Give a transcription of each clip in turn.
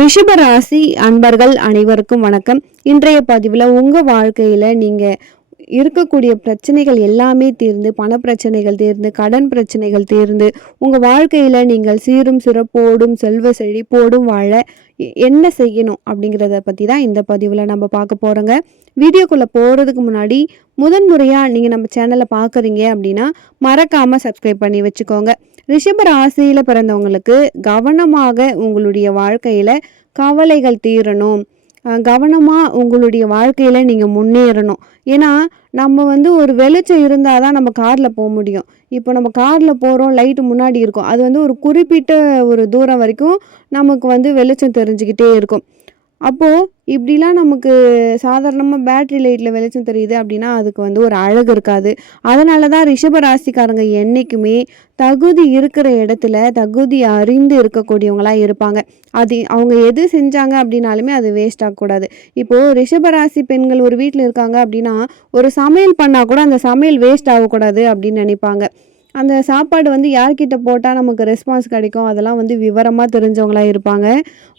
ரிஷப ராசி அன்பர்கள் அனைவருக்கும் வணக்கம். இன்றைய பதிவில் உங்கள் வாழ்க்கையில் நீங்கள் இருக்கக்கூடிய பிரச்சனைகள் எல்லாமே தீர்ந்து பண பிரச்சனைகள் தீர்ந்து கடன் பிரச்சனைகள் தீர்ந்து உங்கள் வாழ்க்கையில் நீங்கள் சீரும் சிறப்போடும் செல்வ செழிப்போடும் வாழ எ- என்ன செய்யணும் அப்படிங்கிறத பற்றி தான் இந்த பதிவில் நம்ம பார்க்க போகிறோங்க வீடியோக்குள்ளே போகிறதுக்கு முன்னாடி முதன் முறையாக நீங்கள் நம்ம சேனலை பார்க்குறீங்க அப்படின்னா மறக்காமல் சப்ஸ்கிரைப் பண்ணி வச்சுக்கோங்க. ரிஷப ராசியில் பிறந்தவங்களுக்கு கவனமாக உங்களுடைய வாழ்க்கையில் கவலைகள் தீரணும். கவனமாக உங்களுடைய வாழ்க்கையில் நீங்கள் முன்னேறணும். ஏன்னா நம்ம வந்து ஒரு வெளிச்சம் இருந்தால் தான் நம்ம காரில் போக முடியும். இப்போ நம்ம காரில் போகிறோம் லைட்டு முன்னாடி இருக்கும். அது வந்து ஒரு குறிப்பிட்ட ஒரு தூரம் வரைக்கும் நமக்கு வந்து வெளிச்சம் தெரிஞ்சுக்கிட்டே இருக்கும். அப்போது இப்படிலாம் நமக்கு சாதாரணமாக பேட்ரி லைட்டில் வெளிச்சம் தெரியுது அப்படின்னா அதுக்கு வந்து ஒரு அழகு இருக்காது. அதனால தான் ரிஷப ராசிக்காரங்க என்றைக்குமே தகுதி இருக்கிற இடத்துல தகுதி அறிந்து இருக்கக்கூடியவங்களாக இருப்பாங்க. அது அவங்க எது செஞ்சாங்க அப்படின்னாலுமே அது வேஸ்ட் ஆகக்கூடாது இப்போது ரிஷபராசி பெண்கள் ஒரு வீட்டில் இருக்காங்க அப்படின்னா ஒரு சமையல் பண்ணால் கூட அந்த சமையல் வேஸ்ட் ஆகக்கூடாது அப்படின்னு நினைப்பாங்க. அந்த சாப்பாடு வந்து யார்கிட்ட போட்டால் நமக்கு ரெஸ்பான்ஸ் கிடைக்கும்? அதெல்லாம் வந்து விவரமாக தெரிஞ்சவங்களாக இருப்பாங்க.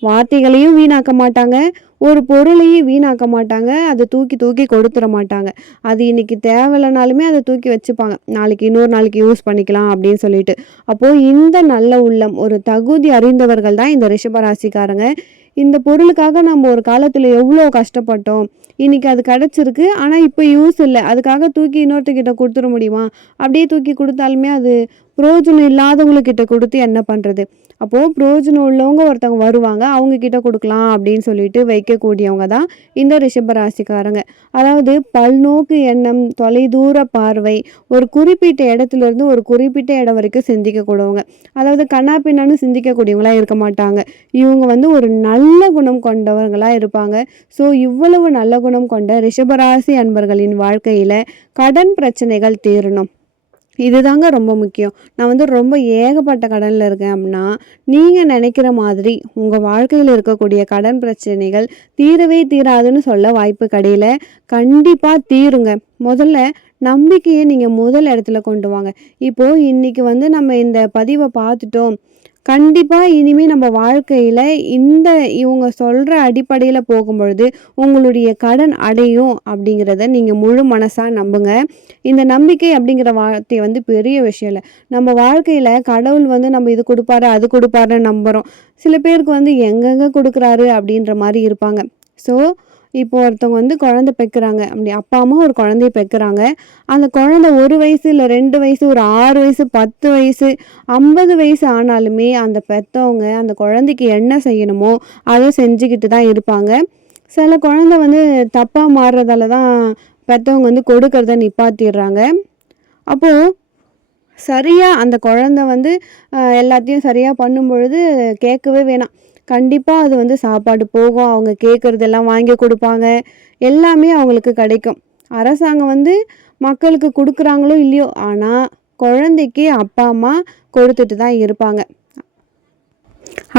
வார்த்தைகளையும் வீணாக்க மாட்டாங்க. ஒரு பொருளையும் வீணாக்க மாட்டாங்க. அதை தூக்கி தூக்கி கொடுத்துட மாட்டாங்க. அது இன்னைக்கு தேவையில்லைனாலுமே அதை தூக்கி வச்சுப்பாங்க. நாளைக்கு இன்னொரு நாளைக்கு யூஸ் பண்ணிக்கலாம் அப்படின்னு சொல்லிட்டு. அப்போது இந்த நல்ல உள்ளம் ஒரு தகுதி அறிந்தவர்கள் தான் இந்த ரிஷபராசிக்காரங்க இந்த பொருளுக்காக நம்ம ஒரு காலத்தில் எவ்வளோ கஷ்டப்பட்டோம். இன்னைக்கு அது கிடச்சிருக்கு ஆனால் இப்போ யூஸ் இல்லை. அதுக்காக தூக்கி இன்னொருத்தக்கிட்ட கொடுத்துட முடியுமா? அப்படியே தூக்கி கொடுத்தாலுமே அது பிரயோஜனம் இல்லாதவங்கக்கிட்ட கொடுத்து என்ன பண்ணுறது அப்போது பிரயோஜனம் உள்ளவங்க ஒருத்தவங்க வருவாங்க அவங்க கிட்ட கொடுக்கலாம் அப்படின்னு சொல்லிட்டு வைக்கக்கூடியவங்க தான் இந்த ரிஷபராசிக்காரங்க. அதாவது பல்நோக்கு எண்ணம் தொலைதூர பார்வை ஒரு குறிப்பிட்ட இடத்துல இருந்து ஒரு குறிப்பிட்ட இடம் வரைக்கும் சிந்திக்கக்கூடியவங்க. அதாவது கண்ணா பின்னான்னு சிந்திக்கக்கூடியவங்களா இருக்க மாட்டாங்க. இவங்க வந்து ஒரு நல்ல குணம் கொண்டவர்களாக இருப்பாங்க. ஸோ இவ்வளவு நல்ல குணம் கொண்ட ரிஷபராசி அன்பர்களின் வாழ்க்கையில் கடன் பிரச்சனைகள் தீரணும். இதுதாங்க ரொம்ப முக்கியம். நான் வந்து ரொம்ப ஏகப்பட்ட கடனில் இருக்கேன் அப்படின்னா நீங்கள் நினைக்கிற மாதிரி உங்கள் வாழ்க்கையில் இருக்கக்கூடிய கடன் பிரச்சனைகள் தீரவே தீராதுன்னு சொல்ல வாய்ப்பு கிடையில கண்டிப்பாக தீருங்க. முதல்ல நம்பிக்கையை நீங்கள் முதல் இடத்துல கொண்டு வாங்க. இப்போது இன்றைக்கி வந்து நம்ம இந்த பதிவை பார்த்துட்டோம். கண்டிப்பாக இனிமேல் நம்ம வாழ்க்கையில் இந்த இவங்க சொல்கிற அடிப்படையில் போகும்பொழுது உங்களுடைய கடன் அடையும் அப்படிங்கிறத நீங்கள் முழு மனசாக நம்புங்க. இந்த நம்பிக்கை அப்படிங்கிற வார்த்தை வந்து பெரிய விஷயம் இல்லை. நம்ம வாழ்க்கையில் கடவுள் வந்து நம்ம இது கொடுப்பாரு அது கொடுப்பாருன்னு நம்புகிறோம் சில பேருக்கு வந்து எங்கெங்கே கொடுக்குறாரு அப்படின்ற மாதிரி இருப்பாங்க. ஸோ இப்போ ஒருத்தவங்க வந்து குழந்தை பெக்குறாங்க. அப்படி அப்பா அம்மா ஒரு குழந்தைய பெக்குறாங்க. அந்த குழந்தை ஒரு வயசு இல்லை ரெண்டு வயசு ஒரு ஆறு வயசு பத்து வயசு ஐம்பது வயசு ஆனாலுமே அந்த பெற்றவங்க அந்த குழந்தைக்கு என்ன செய்யணுமோ அதை செஞ்சுக்கிட்டு தான் இருப்பாங்க. சில குழந்தை வந்து தப்பாக மாறுறதால தான் பெற்றவங்க வந்து கொடுக்கறத நிப்பாத்திடுறாங்க அப்போது சரியாக அந்த குழந்த வந்து எல்லாத்தையும் சரியாக பண்ணும் பொழுது கேட்கவே வேணாம். கண்டிப்பாக அது வந்து சாப்பாடு போகும். அவங்க கேட்குறதெல்லாம் வாங்கி கொடுப்பாங்க. எல்லாமே அவங்களுக்கு கிடைக்கும். அரசாங்கம் வந்து மக்களுக்கு கொடுக்குறாங்களோ இல்லையோ ஆனால் குழந்தைக்கு அப்பா அம்மா கொடுத்துட்டு தான் இருப்பாங்க.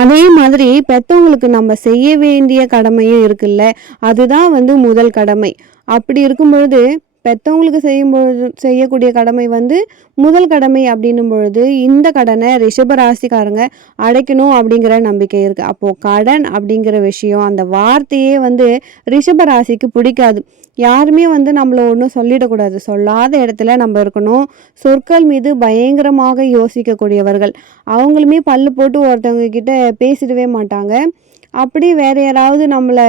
அதே மாதிரி பெற்றவங்களுக்கு நம்ம செய்ய வேண்டிய கடமையும் இருக்குல்ல. அதுதான் வந்து முதல் கடமை. அப்படி இருக்கும் பொழுது பெற்றவங்களுக்கு செய்யும் பொழுது செய்யக்கூடிய கடமை வந்து முதல் கடமை அப்படின்னும் பொழுது இந்த கடனை ரிஷபராசிக்காரங்க அடைக்கணும் அப்படிங்கிற நம்பிக்கை இருக்குது அப்போது கடன் அப்படிங்கிற விஷயம் அந்த வார்த்தையே வந்து ரிஷபராசிக்கு பிடிக்காது. யாருமே வந்து நம்மளை ஒன்றும் சொல்லிடக்கூடாது. சொல்லாத இடத்துல நம்ம இருக்கணும். சொற்கள் மீது பயங்கரமாக யோசிக்கக்கூடியவர்கள். அவங்களுமே பல்லு போட்டு ஒருத்தவங்க கிட்ட பேசிடவே மாட்டாங்க. அப்படி வேற யாராவது நம்மளை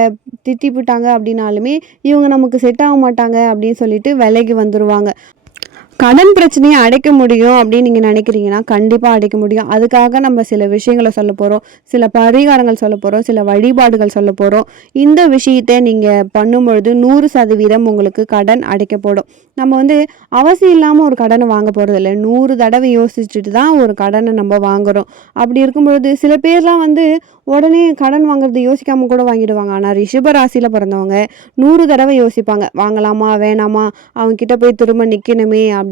திட்டிவிட்டாங்க அப்படின்னாலுமே இவங்க நமக்கு செட் ஆக மாட்டாங்க அப்படின்னு சொல்லிட்டு விலைக்கு வந்துடுவாங்க கடன் பிரச்சனையை அடைக்க முடியும் அப்படின்னு நீங்கள் நினைக்கிறீங்கன்னா கண்டிப்பாக அடைக்க முடியும். அதுக்காக நம்ம சில விஷயங்களை சொல்ல போகிறோம் சில பரிகாரங்கள் சொல்ல போகிறோம் சில வழிபாடுகள் சொல்ல போகிறோம் இந்த விஷயத்தை நீங்கள் பண்ணும்பொழுது நூறு சதவீதம் உங்களுக்கு கடன் அடைக்கப்படும். நம்ம வந்து அவசியம் இல்லாமல் ஒரு கடனை வாங்க போகிறது இல்லை நூறு தடவை யோசிச்சுட்டு தான் ஒரு கடனை நம்ம வாங்குறோம். அப்படி இருக்கும்பொழுது சில பேர்லாம் வந்து உடனே கடன் வாங்குறது யோசிக்காம கூட வாங்கிடுவாங்க. ஆனால் ரிஷப ராசியில் பிறந்தவங்க நூறு தடவை யோசிப்பாங்க. வாங்கலாமா? வேணாமா? அவங்க கிட்ட போய் திரும்ப நிற்கணுமே அப்படி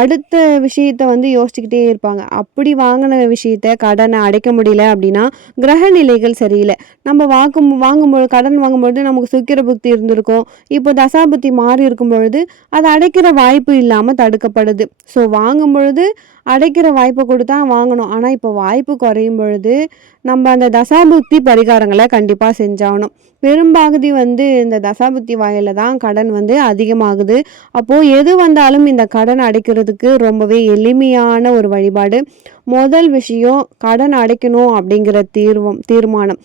அடுத்த விஷயத்த வந்து யோசிச்சுக்கிட்டே இருப்பாங்க. அப்படி வாங்கின விஷயத்த கடனை அடைக்க முடியல அப்படின்னா கிரக நிலைகள் சரியில்லை. நம்ம வாக்கும் வாங்கும்பொழுது கடன் வாங்கும்பொழுது நமக்கு சுக்கிர புக்தி இருந்திருக்கும். இப்போ தசாபுத்தி மாறி இருக்கும் பொழுது அதை அடைக்கிற வாய்ப்பு இல்லாமல் தடுக்கப்படுது. ஸோ வாங்கும் பொழுது அடைக்கிற வாய்ப்பை கொடுத்தா வாங்கணும். ஆனால் இப்போ வாய்ப்பு குறையும் பொழுது நம்ம அந்த தசாபுக்தி பரிகாரங்களை கண்டிப்பாக செஞ்சாகணும். பெரும்பாகுதி வந்து இந்த தசாபுத்தி வாயில தான் கடன் வந்து அதிகமாகுது. அப்போது எது வந்தாலும் இந்த கடன் அடைக்கிறதுக்கு ரொம்பவே எளிமையான ஒரு வழிபாடு. முதல் விஷயம் கடன் அடைக்கணும் அப்படிங்கிற தீர்வம் தீர்மானம்.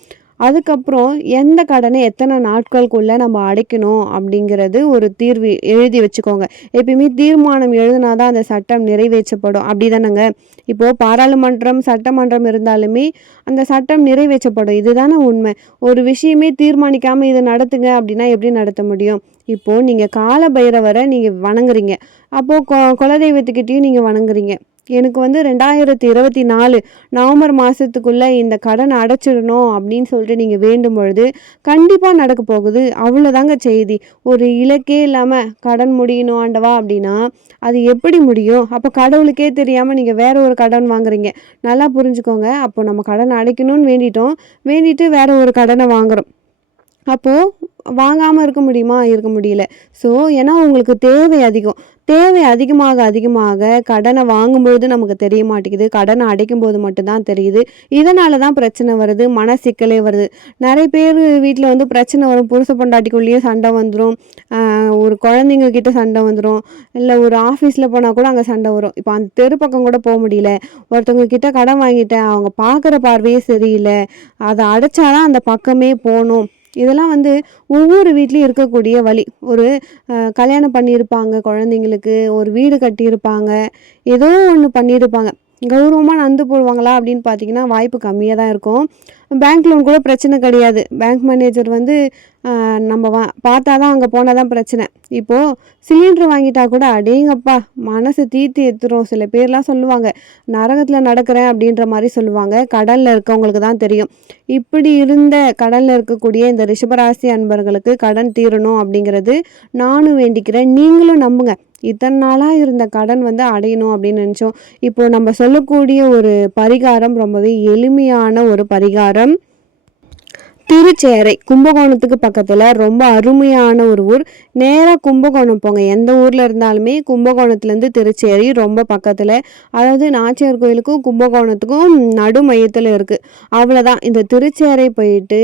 அதுக்கப்புறம் எந்த கடனை எத்தனை நாட்களுக்குள்ளே நம்ம அடைக்கணும் அப்படிங்கிறது ஒரு தீர்வு எழுதி வச்சுக்கோங்க. எப்பயுமே தீர்மானம் எழுதினா தான் அந்த சட்டம் நிறைவேற்றப்படும். அப்படி தானேங்க இப்போது பாராளுமன்றம் சட்டமன்றம் இருந்தாலுமே அந்த சட்டம் நிறைவேற்றப்படும். இதுதானே உண்மை. ஒரு விஷயமே தீர்மானிக்காமல் இதை நடத்துங்க அப்படின்னா எப்படி நடத்த முடியும்? இப்போது நீங்கள் கால பைரவரை நீங்கள் வணங்குறீங்க. அப்போது கொ குலதெய்வத்துக்கிட்டேயும் நீங்கள் வணங்குறீங்க. எனக்கு வந்து ரெண்டாயிரத்தி இருபத்தி நாலு நவம்பர் மாதத்துக்குள்ளே இந்த கடன் அடைச்சிடணும் அப்படின்னு சொல்லிட்டு நீங்கள் வேண்டும் பொழுது கண்டிப்பாக நடக்க போகுது. அவ்வளோதாங்க செய்தி. ஒரு இலக்கே இல்லாமல் கடன் முடியணும் ஆண்டவா அப்படின்னா அது எப்படி முடியும்? அப்போ கடவுளுக்கே தெரியாமல் நீங்கள் வேற ஒரு கடன் வாங்குறீங்க. நல்லா புரிஞ்சுக்கோங்க. அப்போ நம்ம கடன் அடைக்கணும்னு வேண்டிட்டோம். வேண்டிட்டு வேற ஒரு கடனை வாங்குறோம். அப்போது வாங்காமல் இருக்க முடியுமா? இருக்க முடியல. ஸோ ஏன்னா உங்களுக்கு தேவை அதிகம். தேவை அதிகமாக அதிகமாக கடனை வாங்கும்பொழுது நமக்கு தெரிய மாட்டேங்குது. கடனை அடைக்கும் போது மட்டும்தான் தெரியுது. இதனால தான் பிரச்சனை வருது. மன சிக்கலே வருது. நிறைய பேர் வீட்டில் வந்து பிரச்சனை வரும். புருஷ பொண்டாட்டிக்குள்ளேயே சண்டை வந்துடும் ஒரு குழந்தைங்க கிட்ட சண்டை வந்துடும் இல்லை ஒரு ஆஃபீஸில் போனால் கூட அங்கே சண்டை வரும். இப்போ அந்த தெரு பக்கம் கூட போக முடியல. ஒருத்தவங்க கிட்ட கடன் வாங்கிட்டேன். அவங்க பார்க்குற பார்வையே சரியில்லை. அதை அடைச்சாதான் அந்த பக்கமே போகணும். இதெல்லாம் வந்து ஒவ்வொரு வீட்லேயும் இருக்கக்கூடிய வழி. ஒரு கல்யாணம் பண்ணியிருப்பாங்க குழந்தைங்களுக்கு ஒரு வீடு கட்டியிருப்பாங்க. ஏதோ ஒன்று பண்ணியிருப்பாங்க. கௌரவமாக நடந்து போடுவாங்களா அப்படின்னு பார்த்தீங்கன்னா வாய்ப்பு கம்மியாக தான் இருக்கும். பேங்க் லோன் கூட பிரச்சனை கிடையாது. பேங்க் மேனேஜர் வந்து நம்ம வா பார்த்தா தான் அங்கே போனால் தான் பிரச்சனை. இப்போது சிலிண்டர் வாங்கிட்டா கூட அடேங்கப்பா மனசு தீர்த்து எடுத்துரும் சில பேர்லாம் சொல்லுவாங்க நரகத்தில் நடக்கிறேன் அப்படின்ற மாதிரி சொல்லுவாங்க. கடலில் இருக்கவங்களுக்கு தான் தெரியும். இப்படி இருந்த கடலில் இருக்கக்கூடிய இந்த ரிஷபராசி அன்பர்களுக்கு கடன் தீரணும் அப்படிங்கிறது நானும் வேண்டிக்கிறேன். நீங்களும் நம்புங்க. இத்தனை நாளாக இருந்த கடன் வந்து அடையணும் அப்படின்னு நினச்சோம். இப்போ நம்ம சொல்லக்கூடிய ஒரு பரிகாரம் ரொம்பவே எளிமையான ஒரு பரிகாரம். திருச்சேரை கும்பகோணத்துக்கு பக்கத்தில் ரொம்ப அருமையான ஒரு ஊர். நேராக கும்பகோணம் போங்க. எந்த ஊரில் இருந்தாலுமே கும்பகோணத்துலேருந்து திருச்சேரி ரொம்ப பக்கத்தில். அதாவது நாச்சியார் கோயிலுக்கும் கும்பகோணத்துக்கும் நடு மையத்தில் இருக்குது அவ்வளோதான் இந்த திருச்சேரை போயிட்டு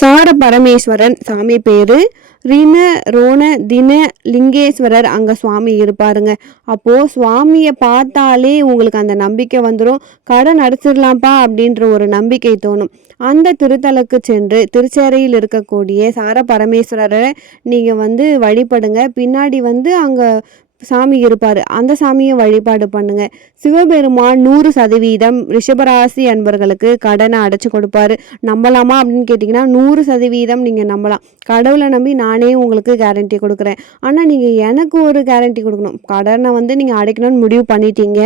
சார பரமேஸ்வரன் சாமி பேர். ரின ரோண தின லிங்கேஸ்வரர் அங்கே சுவாமி இருப்பாருங்க. அப்போது சுவாமியை பார்த்தாலே உங்களுக்கு அந்த நம்பிக்கை வந்துடும் கடன் அடிச்சிடலாம்ப்பா அப்படின்ற ஒரு நம்பிக்கை தோணும். அந்த திருத்தலுக்கு சென்று திருச்சேரையில் இருக்கக்கூடிய சார பரமேஸ்வரரை நீங்கள் வந்து வழிபடுங்க. பின்னாடி வந்து அங்கே சாமி இருப்பார். அந்த சாமியை வழிபாடு பண்ணுங்க. சிவபெருமான் நூறு சதவீதம் ரிஷபராசி அன்பர்களுக்கு கடனை அடைச்சி கொடுப்பாரு. நம்பலாமா அப்படின்னு கேட்டிங்கன்னா நூறு சதவீதம் நீங்கள் நம்பலாம். கடவுளை நம்பி நானே உங்களுக்கு கேரண்டி கொடுக்குறேன். ஆனால் நீங்கள் எனக்கு ஒரு கேரண்டி கொடுக்கணும். கடனை வந்து நீங்கள் அடைக்கணும்னு முடிவு பண்ணிட்டீங்க.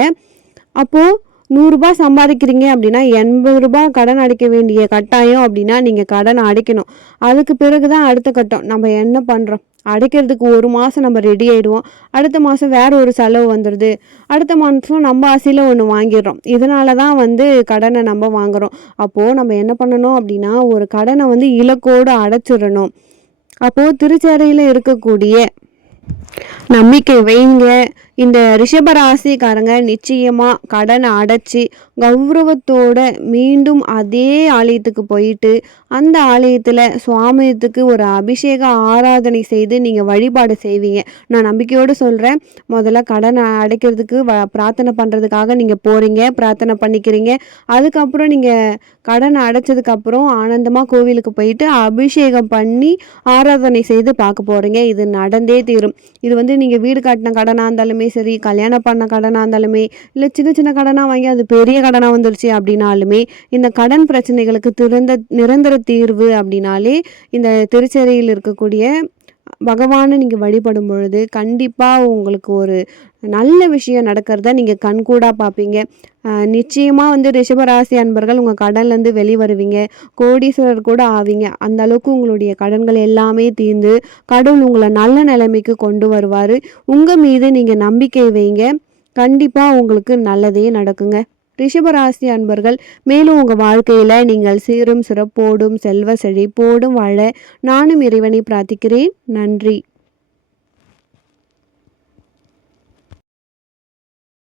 அப்போது நூறுரூபா சம்பாதிக்கிறீங்க அப்படின்னா எண்பது ரூபாய் கடன் அடைக்க வேண்டிய கட்டாயம் அப்படின்னா நீங்கள் கடனை அடைக்கணும். அதுக்கு பிறகு தான் அடுத்த கட்டம். நம்ம என்ன பண்ணுறோம் அடைக்கிறதுக்கு ஒரு மாதம் நம்ம ரெடி ஆகிடுவோம் அடுத்த மாதம் வேறு ஒரு செலவு வந்துடுது அடுத்த மாதம் நம்ம ஆசையில் ஒன்று வாங்கிடுறோம். இதனால தான் வந்து கடனை நம்ம வாங்குகிறோம் அப்போது நம்ம என்ன பண்ணணும் அப்படின்னா ஒரு கடனை வந்து இலக்கோடு அடைச்சிடணும். அப்போது திருச்சேரையில் இருக்கக்கூடிய நம்பிக்கை வைங்க. இந்த ரிஷபராசிக்காரங்க நிச்சயமாக கடனை அடைச்சி கௌரவத்தோட மீண்டும் அதே ஆலயத்துக்கு போயிட்டு அந்த ஆலயத்தில் சுவாமியத்துக்கு ஒரு அபிஷேக ஆராதனை செய்து நீங்கள் வழிபாடு செய்வீங்க. நான் நம்பிக்கையோடு சொல்கிறேன் முதல்ல கடனை அடைக்கிறதுக்கு வ பிரார்த்தனை பண்ணுறதுக்காக நீங்கள் போகிறீங்க பிரார்த்தனை பண்ணிக்கிறீங்க. அதுக்கப்புறம் நீங்கள் கடனை அடைச்சதுக்கப்புறம் ஆனந்தமாக கோவிலுக்கு போயிட்டு அபிஷேகம் பண்ணி ஆராதனை செய்து பார்க்க போகிறீங்க இது நடந்தே தீரும். இது வந்து நீங்கள் வீடு காட்டின கடனாக இருந்தாலுமே சரி கல்யாணம் பண்ண கடனாக இருந்தாலுமே இல்லை சின்ன சின்ன கடனாக வாங்கி அது பெரிய கடனாக வந்துருச்சு அப்படின்னாலுமே இந்த கடன் பிரச்சனைகளுக்கு திறந்த நிரந்தர தீர்வு அப்படின்னாலே இந்த திருச்சேரியில் இருக்கக்கூடிய பகவானை நீங்கள் வழிபடும் பொழுது கண்டிப்பாக உங்களுக்கு ஒரு நல்ல விஷயம் நடக்கிறத நீங்கள் கண்கூடாக பார்ப்பீங்க நிச்சயமாக வந்து ரிஷபராசி அன்பர்கள் உங்கள் கடன்லேருந்து வெளிவருவீங்க. கோடீஸ்வரர் கூட ஆவீங்க. அந்த அளவுக்கு உங்களுடைய கடன்கள் எல்லாமே தீர்ந்து கடவுள் உங்களை நல்ல நிலைமைக்கு கொண்டு வருவார். உங்கள் மீது நீங்கள் நம்பிக்கை வைங்க. கண்டிப்பாக உங்களுக்கு நல்லதே நடக்குங்க. ரிஷபராசி அன்பர்கள் மேலும் உங்கள் வாழ்க்கையில் நீங்கள் சீரும் சிறப்போடும் செல்வ செழிப்போடும் வாழ நானும் இறைவனை பிரார்த்திக்கிறேன். நன்றி.